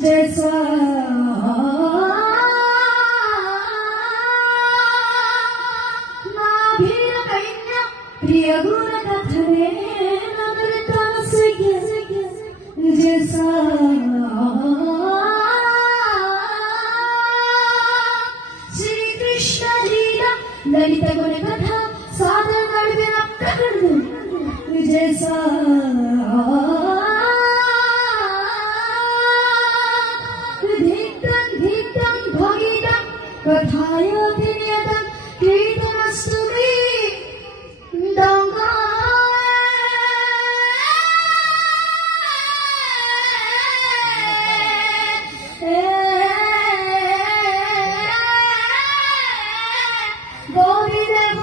जैसा प्रिय गुण कथने नम्रता से जैसा श्री कृष्ण लीला ललित गुण कथा साधन जैसा कथायोऽभिनियतं कीर्तनस्तु मे गोविन्द